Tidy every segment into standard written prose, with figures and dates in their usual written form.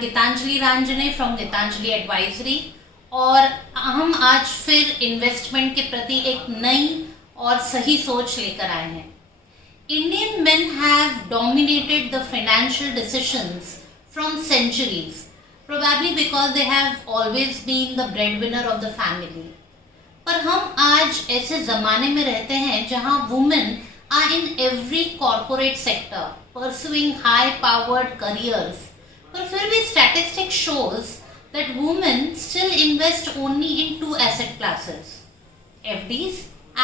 Geetanjali Ranjane from Geetanjali advisory और हम आज फिर इन्वेस्टमेंट के प्रति एक नई और सही सोच लेकर आए हैं। Indian men have dominated the financial decisions from centuries, probably because they have always been the breadwinner of the family. पर हम आज ऐसे ज़माने में रहते हैं जहाँ women are in every corporate sector pursuing high-powered careers. पर फिर भी statistics shows that women still invest only in two asset classes, FDs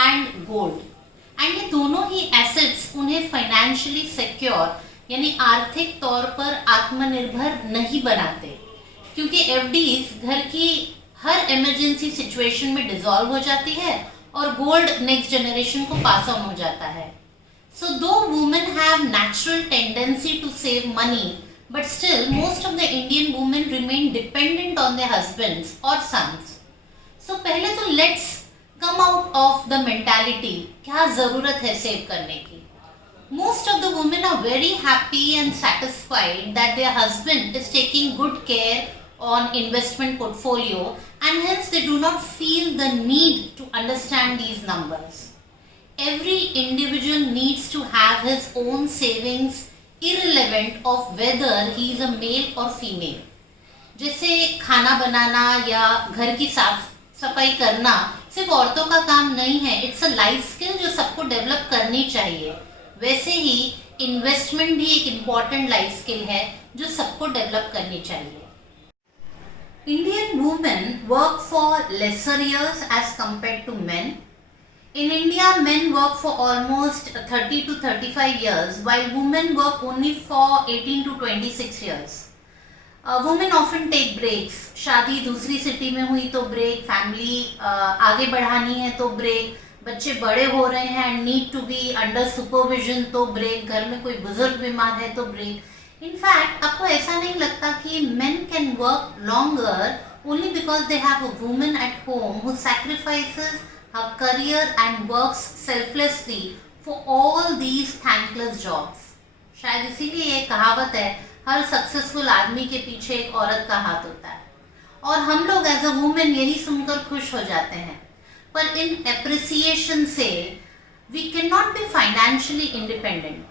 and gold. And ये दोनों ही एसेट्स उन्हें फाइनेंशियली सिक्योर यानी आर्थिक तौर पर आत्मनिर्भर नहीं बनाते, क्योंकि एफडीज घर की हर इमरजेंसी सिचुएशन में डिसॉल्व हो जाती है और गोल्ड नेक्स्ट जनरेशन को पास ऑन हो जाता है. So do women have natural tendency to save money, but still most of the Indian women remain dependent on their husbands और सन्स. सो पहले तो let's come out of the mentality क्या ज़रूरत है save करने की. Most of the women are very happy and satisfied that their husband is taking good care on investment portfolio and hence they do not feel the need to understand these numbers. Every individual needs to have his own savings irrelevant of whether he is a male or female. जैसे खाना बनाना या घर की साफ सफाई करना सिर्फ औरतों का काम नहीं है, इट्स अ लाइफ स्किल जो सबको डेवलप करनी चाहिए. वैसे ही इन्वेस्टमेंट भी एक इम्पॉर्टेंट लाइफ स्किल है जो सबको डेवलप करनी चाहिए. Indian women work for lesser years as compare to men. In India, men work for almost 30 to 35 years, while women work only for 18 to 26 years. Women often take breaks. शादी दूसरी city में हुई तो break, family आगे बढ़ानी है तो break, बच्चे बड़े हो रहे हैं and need to be under supervision तो ब्रेक, घर में कोई बुजुर्ग बीमार है तो ब्रेक. इनफैक्ट आपको ऐसा नहीं लगता कि main can work longer only because they have a woman at home who sacrifices her career and works selflessly for all these thankless jobs. शायद इसीलिए ये कहावत है, हर सक्सेसफुल आदमी के पीछे एक औरत का हाथ होता है. और हम लोग एज अ वुमेन यही सुनकर खुश हो जाते हैं. पर इन एप्रिसिएशन से we can not be financially independent.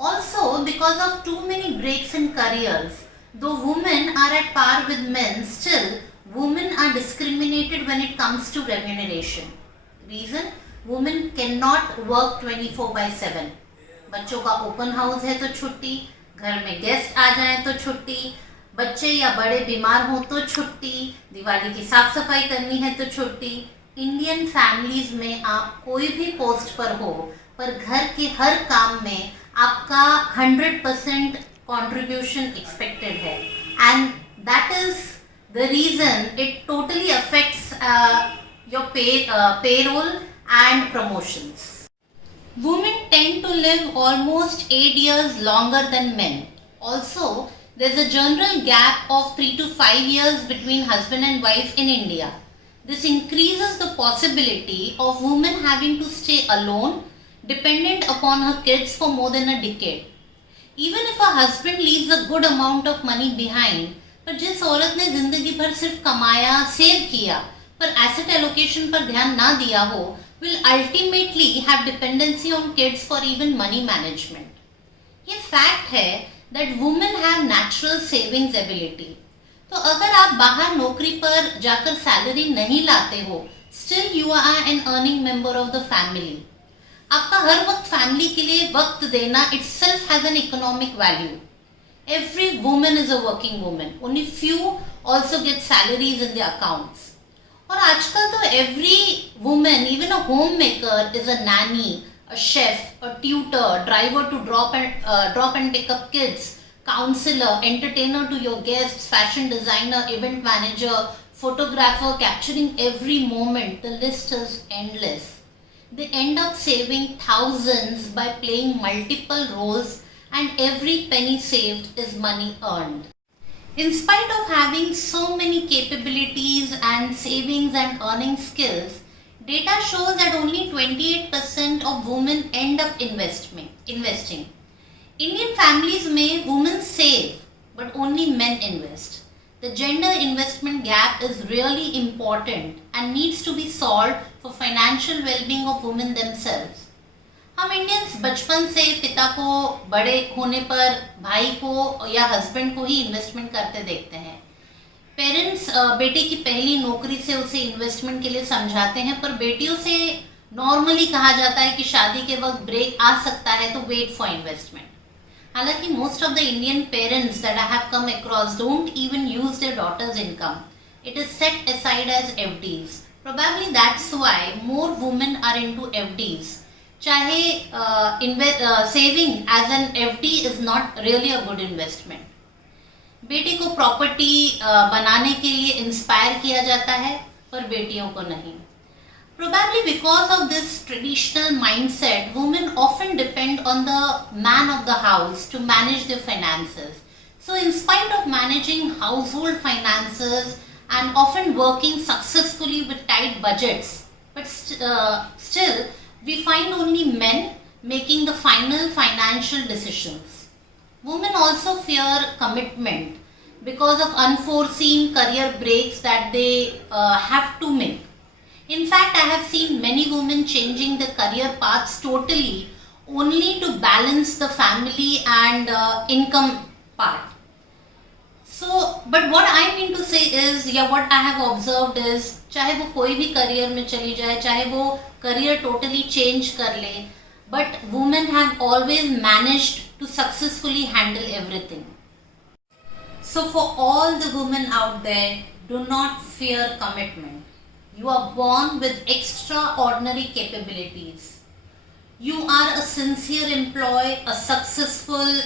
Also because of too many breaks in careers, though women are at par with men, still women are discriminated when it comes to remuneration. Reason, women can not work 24/7. बच्चों का open house है तो छुट्टी, घर में guest आ जाएं तो छुट्टी, बच्चे या बड़े बीमार हो तो छुट्टी, दिवाली की साफ सफाई करनी है तो छुट्टी. इंडियन फैमिलीज में आप कोई भी पोस्ट पर हो, पर घर के हर काम में आपका 100% कंट्रीब्यूशन एक्सपेक्टेड है, and that is the reason it totally affects your payroll and promotions. Women tend to live almost 8 years longer than men. Also, there's a general gap of 3 to 5 years between husband and wife in India. This increases the possibility of women having to stay alone, dependent upon her kids for more than a decade. Even if her husband leaves a good amount of money behind, पर जिस औरत ने जिंदगी भर सिर्फ कमाया, save किया, पर एसेट एलोकेशन पर ध्यान ना दिया हो, will ultimately have dependency on kids for even money management. ये fact है that women have natural savings ability. तो अगर आप बाहर नौकरी पर जाकर सैलरी नहीं लाते हो, still you are an earning member of the family. आपका हर वक्त फैमिली के लिए वक्त देना itself has an economic value. Every woman is a working woman. Only few also get salaries in their accounts. और आजकल तो every women, even a home maker, is a nanny, a chef, a tutor, driver to drop and pick up kids, counsellor, entertainer to your guests, fashion designer, event manager, photographer, capturing every moment. The list is endless. They end up saving thousands by playing multiple roles, and every penny saved is money earned. In spite of having so many capabilities and savings and earning skills, data shows that only 28% of women end up investing. Indian families may women save, but only men invest. The gender investment gap is really important and needs to be solved for financial well-being of women themselves. हम Indians बचपन से पिता को बड़े होने पर भाई को या हस्बैंड को ही इन्वेस्टमेंट करते देखते हैं. पेरेंट्स बेटे की पहली नौकरी से उसे इन्वेस्टमेंट के लिए समझाते हैं, पर बेटियों से नॉर्मली कहा जाता है कि शादी के वक्त ब्रेक आ सकता है तो वेट फॉर इन्वेस्टमेंट. हालांकि most of the Indian parents that I have come across don't even use their daughters income. It is set aside as FDs. Probably that's why more women are into FDs. चाहे saving as an FD is not really a good investment. बेटी को property बनाने के लिए inspire किया जाता है, पर बेटियों को नहीं. Probably because of this traditional mindset, women often depend on the man of the house to manage their finances. So in spite of managing household finances and often working successfully with tight budgets, but still we find only men making the final financial decisions. Women also fear commitment because of unforeseen career breaks that they have to make. In fact, I have seen many women changing their career paths totally only to balance the family and income part. So, but what I mean to say is, what I have observed is, चाहे वो कोई भी career में चली जाए, चाहे वो career totally change कर ले, but women have always managed to successfully handle everything. So for all the women out there, do not fear commitment. You are born with extraordinary capabilities. You are a sincere employee, a successful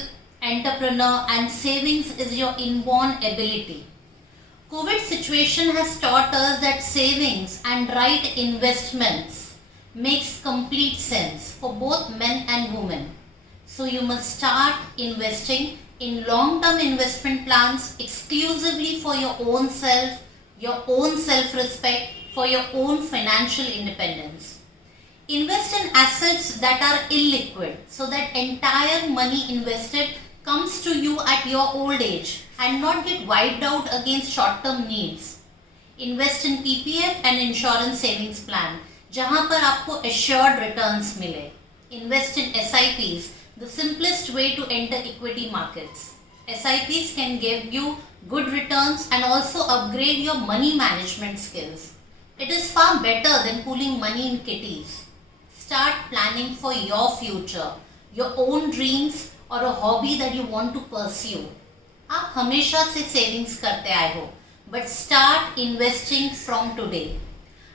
entrepreneur, and savings is your inborn ability. COVID situation has taught us that savings and right investments makes complete sense for both men and women. So you must start investing in long-term investment plans exclusively for your own self, your own self-respect, for your own financial independence. Invest in assets that are illiquid so that entire money invested comes to you at your old age and not get wiped out against short-term needs. Invest in PPF and insurance savings plan जहाँ पर आपको assured returns मिले. Invest in SIPs, the simplest way to enter equity markets. SIPs can give you good returns and also upgrade your money management skills. It is far better than pooling money in kitties. Start planning for your future, your own dreams or a hobby that you want to pursue. आप हमेशा से savings करते आए हो, but start investing from today.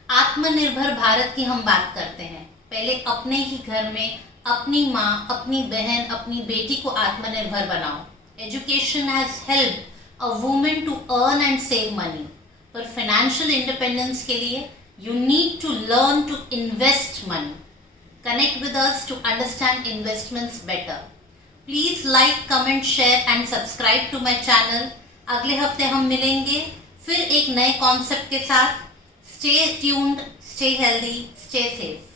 आत्मनिर्भर भारत की हम बात करते हैं. पहले अपने ही घर में अपनी माँ, अपनी बहन, अपनी बेटी को आत्मनिर्भर बनाओ. Education has helped a woman to earn and save money. पर फाइनेंशियल इंडिपेंडेंस के लिए you need to learn to invest money. Connect with us to understand investments better. Please like, comment, share and subscribe to my channel. अगले हफ्ते हम मिलेंगे फिर एक नए कॉन्सेप्ट के साथ. Stay tuned, stay healthy, stay safe.